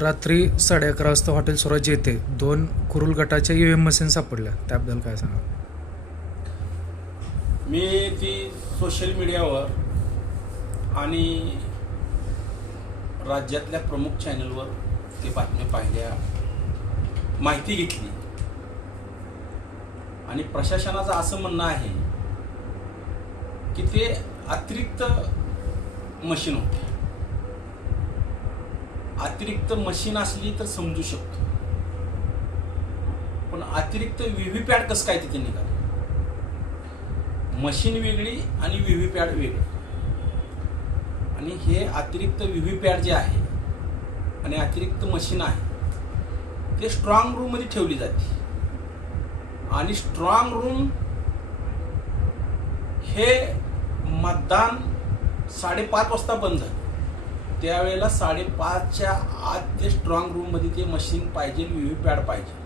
रात्री साडे अकरा वाजता हॉटेल स्वराज्य येथे दोन कुरुल गटाच्या ई एम मशीन सापडल्या. त्याबद्दल काय सांगा मी ती सोशल मीडियावर आणि राज्यातल्या प्रमुख चॅनलवर ती बातम्या पाहिल्या. माहिती घेतली. आणि प्रशासनाचं असं म्हणणं आहे की ते अतिरिक्त मशीन होते. अतिरिक्त मशीन असली तर समजू शकतो. पण अतिरिक्त व्हीव्हीपॅट कसं काय तिथे निघालं? मशीन वेगळी आणि व्हीव्हीपॅट वेगळी. आणि हे अतिरिक्त व्हीव्हीपॅट जे आहे आणि अतिरिक्त मशीन आहे ते स्ट्रॉंग रूममध्ये ठेवली जाते. आणि स्ट्रॉंग रूम हे मतदान साडेपाच वाजता बंद झालं. त्यावेळेला साडेपाचच्या आत ते स्ट्रॉंग रूममध्ये ते मशीन पाहिजे व्हीव्हीपॅट पाहिजे.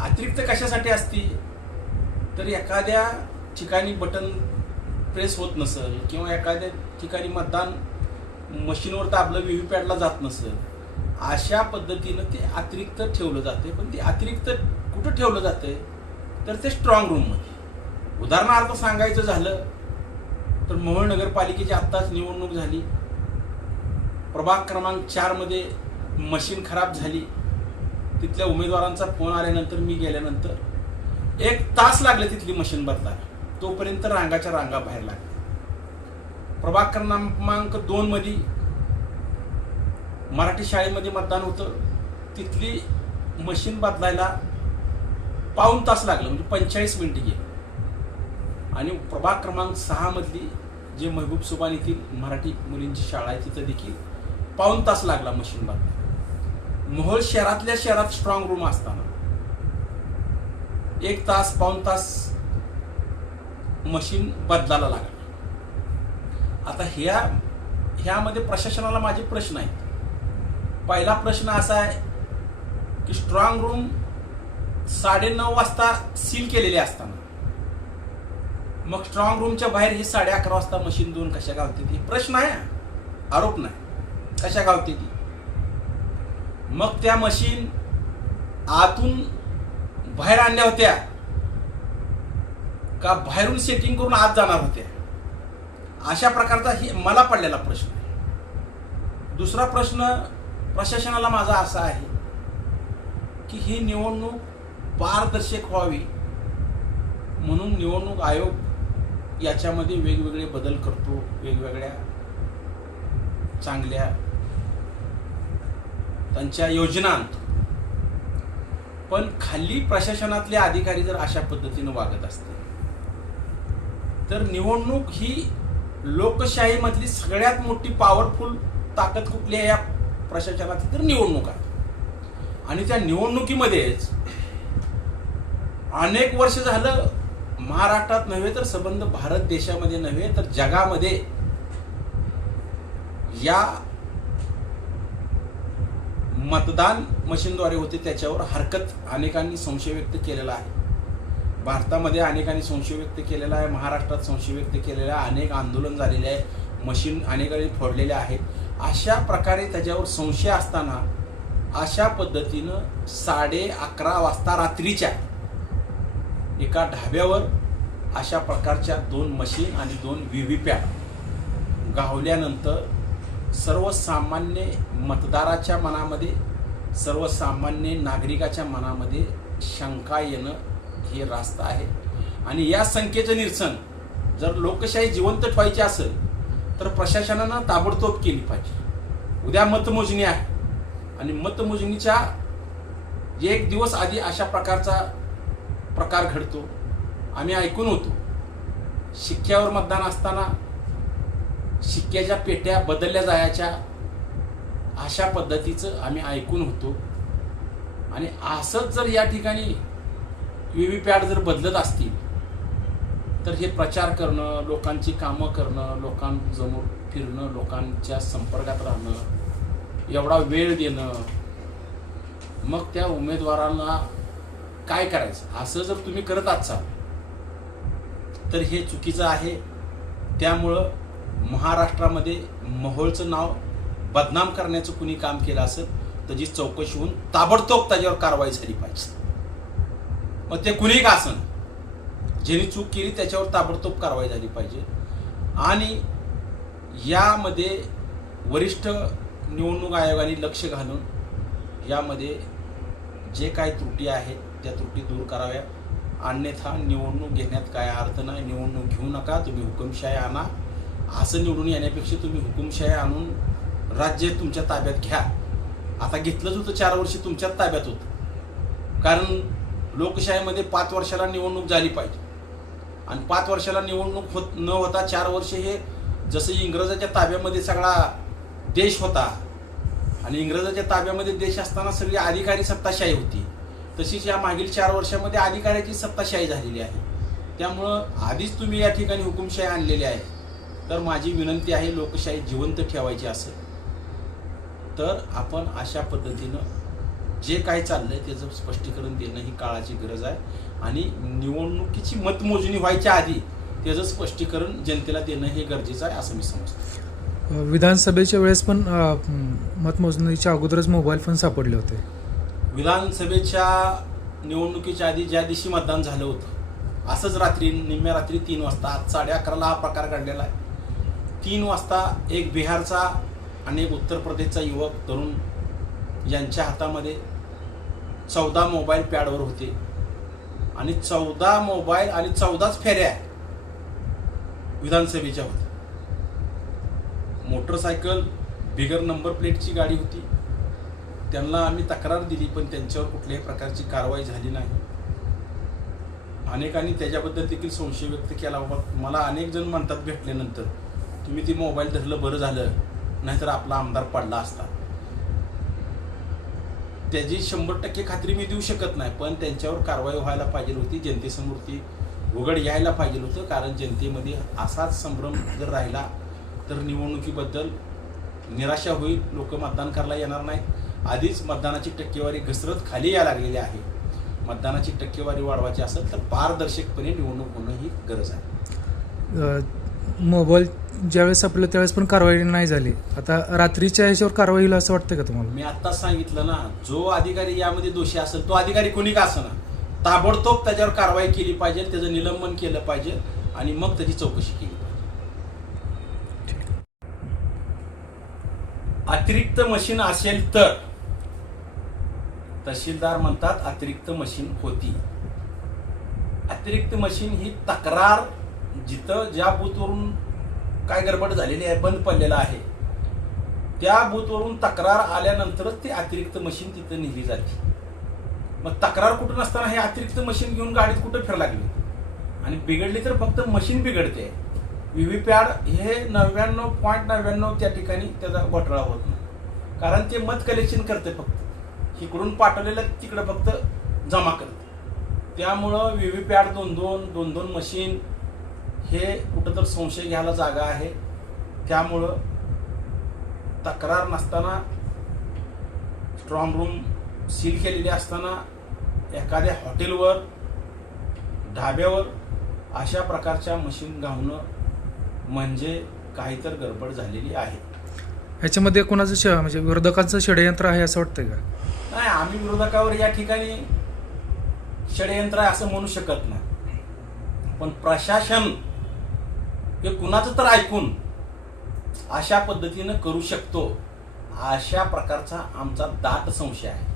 अतिरिक्त कशासाठी असती? तर एखाद्या ठिकाणी बटन प्रेस होत नसेल किंवा एखाद्या ठिकाणी मतदान मशीनवर दाबलं व्हीव्हीपॅटला जात नसेल अशा पद्धतीनं ते अतिरिक्त ठेवलं जाते पण ते अतिरिक्त कुठं ठेवलं जाते तर ते स्ट्रॉंग रूममध्ये उदाहरणार्थ सांगायचं झालं तर मोहोळ नगरपालिकेची आत्ताच निवडणूक झाली. प्रभाग क्रमांक चारमध्ये मशीन खराब झाली. तिथल्या उमेदवारांचा फोन आल्यानंतर मी गेल्यानंतर एक तास लागले तिथली मशीन बदलायला. तोपर्यंत रांगाच्या रांगा बाहेर लागल्या. प्रभाग क्रमांक दोनमध्ये मराठी शाळेमध्ये मतदान होतं. तिथली मशीन बदलायला पाऊन तास लागलं म्हणजे पंचेचाळीस मिनिटं गेली. आणि प्रभाग क्रमांक सहा मधली जे महबूब सुबान येथील मराठी मुलींची शाळा आहे तिथं देखील पाऊन तास लागला मशीन बदलायला मोहोळ शहरातल्या शहरात स्ट्रॉंग रूम असताना. एक तास पाऊन तास मशीन बदलायला लागला. आता ह्या ह्यामध्ये प्रशासनाला माझे प्रश्न आहेत. पहिला प्रश्न असा आहे की स्ट्रॉंग रूम साडेनऊ वाजता सील केलेले असताना. मग स्ट्रॉंग रूमच्या बाहेर हे साडे अकरा वाजता मशीन दोन कशा गावते हे प्रश्न आहे? आरोप नाही. कशा गावते ती? मग त्या मशीन आतून बाहेर आणल्या होत्या. का बाहेरून सेटिंग करून आत जाणार होत्या? अशा प्रकारचा हे मला पडलेला प्रश्न आहे. दुसरा प्रश्न प्रशासनाला माझा असा आहे की ही निवडणूक पारदर्शक व्हावी म्हणून निवडणूक आयोग याच्यामध्ये वेगवेगळे बदल करतो वेगवेगळ्या चांगल्या त्यांच्या योजनांत पण खाली प्रशासनातले अधिकारी जर अशा पद्धतीनं वागत असतील तर निवडणूक ही लोकशाहीमधली सगळ्यात मोठी पॉवरफुल ताकद कुठली आहे या प्रशासनाची तर निवडणूक आहे. आणि त्या निवडणुकीमध्येच अनेक वर्ष झालं महाराष्ट्रात नव्हे तर संबंध भारत देशामध्ये नव्हे तर जगामध्ये या मतदान मशीनद्वारे होते त्याच्यावर हरकत अनेकांनी संशय व्यक्त केलेला आहे. भारतामध्ये अनेकांनी संशय व्यक्त केलेला आहे महाराष्ट्रात संशय व्यक्त केलेला आहे अनेक आंदोलन झालेले आहे मशीन अनेकांनी फोडलेले आहेत. अशा प्रकारे त्याच्यावर संशय असताना अशा पद्धतीनं साडे अकरा वाजता रात्रीच्या एका ढाब्यावर अशा प्रकारच्या दोन मशीन आणि दोन व्ही व्ही पॅट गावल्यानंतर सर्वसामान्य मतदाराच्या मनामध्ये सर्वसामान्य नागरिकाच्या मनामध्ये शंका येणं हे रास्त आहे. आणि या संख्येचं निरसन जर लोकशाही जिवंत ठेवायची असेल तर प्रशासनानं ताबडतोब केली पाहिजे. उद्या मतमोजणी आहे. आणि मतमोजणीच्या एक दिवस आधी अशा प्रकारचा प्रकार घडतो आम्ही ऐकून होतो. शिक्क्यावर मतदान असताना शिक्क्याच्या पेट्या बदलल्या जायच्या अशा पद्धतीचं आम्ही ऐकून होतो. आणि असंच जर या ठिकाणी व्हीव्हीपॅट जर बदलत असतील तर हे प्रचार करणं लोकांची कामं करणं लोकांसमोर फिरणं लोकांच्या संपर्कात राहणं एवढा वेळ देणं मग त्या उमेदवारांना काय करायचं? असं जर तुम्ही करत असाल तर हे चुकीचं आहे. त्यामुळं महाराष्ट्रामध्ये मोहोळचं नाव बदनाम करण्याचं कुणी काम केलं असेल त्याची चौकशी होऊन ताबडतोब त्याच्यावर कारवाई झाली पाहिजे. मग ते कुणी का असन ज्यांनी चूक केली त्याच्यावर ताबडतोब कारवाई झाली पाहिजे. आणि यामध्ये वरिष्ठ निवडणूक आयोगाने लक्ष घालून यामध्ये जे काही त्रुटी आहेत त्या त्रुटी दूर कराव्या. अन्यथा निवडणूक घेण्यात काय अर्थ नाही. निवडणूक घेऊ नका. तुम्ही हुकुमशाही आणा. असं निवडून येण्यापेक्षा तुम्ही हुकुमशाही आणून राज्य तुमच्या ताब्यात घ्या. आता घेतलंच होतं चार वर्ष तुमच्याच ताब्यात होतं. कारण लोकशाहीमध्ये पाच वर्षाला निवडणूक झाली पाहिजे. आणि पाच वर्षाला निवडणूक होत न होता चार वर्ष हे जसं इंग्रजाच्या ताब्यामध्ये सगळा देश होता आणि इंग्रजाच्या ताब्यामध्ये देश असताना सगळी अधिकारी सत्ताशाही होती तशीच या मागील चार वर्षामध्ये अधिकाऱ्याची सत्ताशाही झालेली आहे. त्यामुळं आधीच तुम्ही या ठिकाणी हुकुमशाही आणलेली आहे. तर माझी विनंती आहे लोकशाही जिवंत ठेवायची असेल तर आपण अशा पद्धतीनं जे काय चाललंय त्याचं स्पष्टीकरण देणं ही काळाची गरज आहे. आणि निवडणुकीची मतमोजणी व्हायच्या आधी त्याचं स्पष्टीकरण जनतेला देणं हे गरजेचं आहे असं मी समजतो. विधानसभेच्या वेळेस पण मतमोजणीच्या अगोदरच मोबाईल फोन सापडले होते. विधानसभेच्या निवडणुकीच्या आधी ज्या दिवशी मतदान झालं होतं असंच रात्री निम्म्या रात्री तीन वाजता आज साडे अकराला हा प्रकार घडलेला आहे. तीन वाजता एक बिहारचा आणि एक उत्तर प्रदेशचा युवक तरुण यांच्या हातामध्ये चौदा मोबाईल पॅडवर होते. आणि चौदा मोबाईल आणि चौदाच फेऱ्या विधानसभेच्या होत्या. मोटरसायकल बिगर नंबर प्लेटची गाडी होती. त्यांना आम्ही तक्रार दिली पण त्यांच्यावर कुठल्याही प्रकारची कारवाई झाली नाही. अनेकांनी त्याच्याबद्दल देखील संशय व्यक्त केला. बाबा मला अनेक जण म्हणतात भेटल्यानंतर तुम्ही ती मोबाईल धरलं बरं झालं. नाहीतर आपला आमदार पडला असता. त्याची शंभर टक्के खात्री मी देऊ शकत नाही पण त्यांच्यावर कारवाई व्हायला पाहिजे होती. जनतेसमोर ती उघड यायला पाहिजे होतं कारण जनतेमध्ये असाच संभ्रम जर राहिला तर निवडणुकीबद्दल निराशा होईल. लोक मतदान करायला येणार नाही आधीच मतदानाची टक्केवारी घसरत खाली यायला लागलेली आहे. मतदानाची टक्केवारी वाढवायची असेल तर पारदर्शकपणे निवडणूक होणं ही गरज आहे. मोबाईल ज्यावेळेस आपलं त्यावेळेस पण कारवाई नाही झाली. आता रात्रीच्या ह्याच्यावर कारवाई होईल असं वाटतं का तुम्हाला? मी आत्ताच सांगितलं ना जो अधिकारी यामध्ये दोषी असेल तो अधिकारी कोणी का ना ताबडतोब त्याच्यावर कारवाई केली पाहिजे त्याचं निलंबन केलं पाहिजे आणि मग त्याची चौकशी केली पाहिजे. अतिरिक्त मशीन असेल तर तहसीलदार म्हणतात अतिरिक्त मशीन होती. अतिरिक्त मशीन ही तक्रार जिथं ज्या बूथवरून काय गडबड झालेली आहे बंद पडलेला आहे. त्या बूथवरून तक्रार आल्यानंतरच ती अतिरिक्त मशीन तिथं नेली जाते. मग तक्रार कुठं नसताना हे अतिरिक्त मशीन घेऊन गाडीत कुठं फिर लागली? आणि बिघडली तर फक्त मशीन बिघडते. व्हीव्हीपॅड हे नव्याण्णव पॉईंट नव्याण्णव त्या ठिकाणी त्याचा घोटाळा होत नाही. कारण ते मत कलेक्शन करते फक्त. इकडून पाठवलेलं तिकडं फक्त जमा करते. त्यामुळं व्हीव्हीपॅड दोन दोन दोन दोन मशीन हे कुठं तर संशय घ्यायला जागा आहे. त्यामुळं तक्रार नसताना स्ट्रॉंग रूम सील केलेली असताना एखाद्या हॉटेलवर ढाब्यावर अशा प्रकारच्या मशीन घावणं म्हणजे काही तर गडबड झालेली आहे. ह्याच्यामध्ये कोणाचं ष म्हणजे विरोधकांचं षडयंत्र आहे असं वाटतंय का? नाही आम्ही विरोधकावर या ठिकाणी षडयंत्र आहे असं म्हणू शकत नाही. पण प्रशासन हे कुणाचं तर ऐकून अशा पद्धतीनं करू शकतो. अशा प्रकारचा आमचा दाट संशय आहे.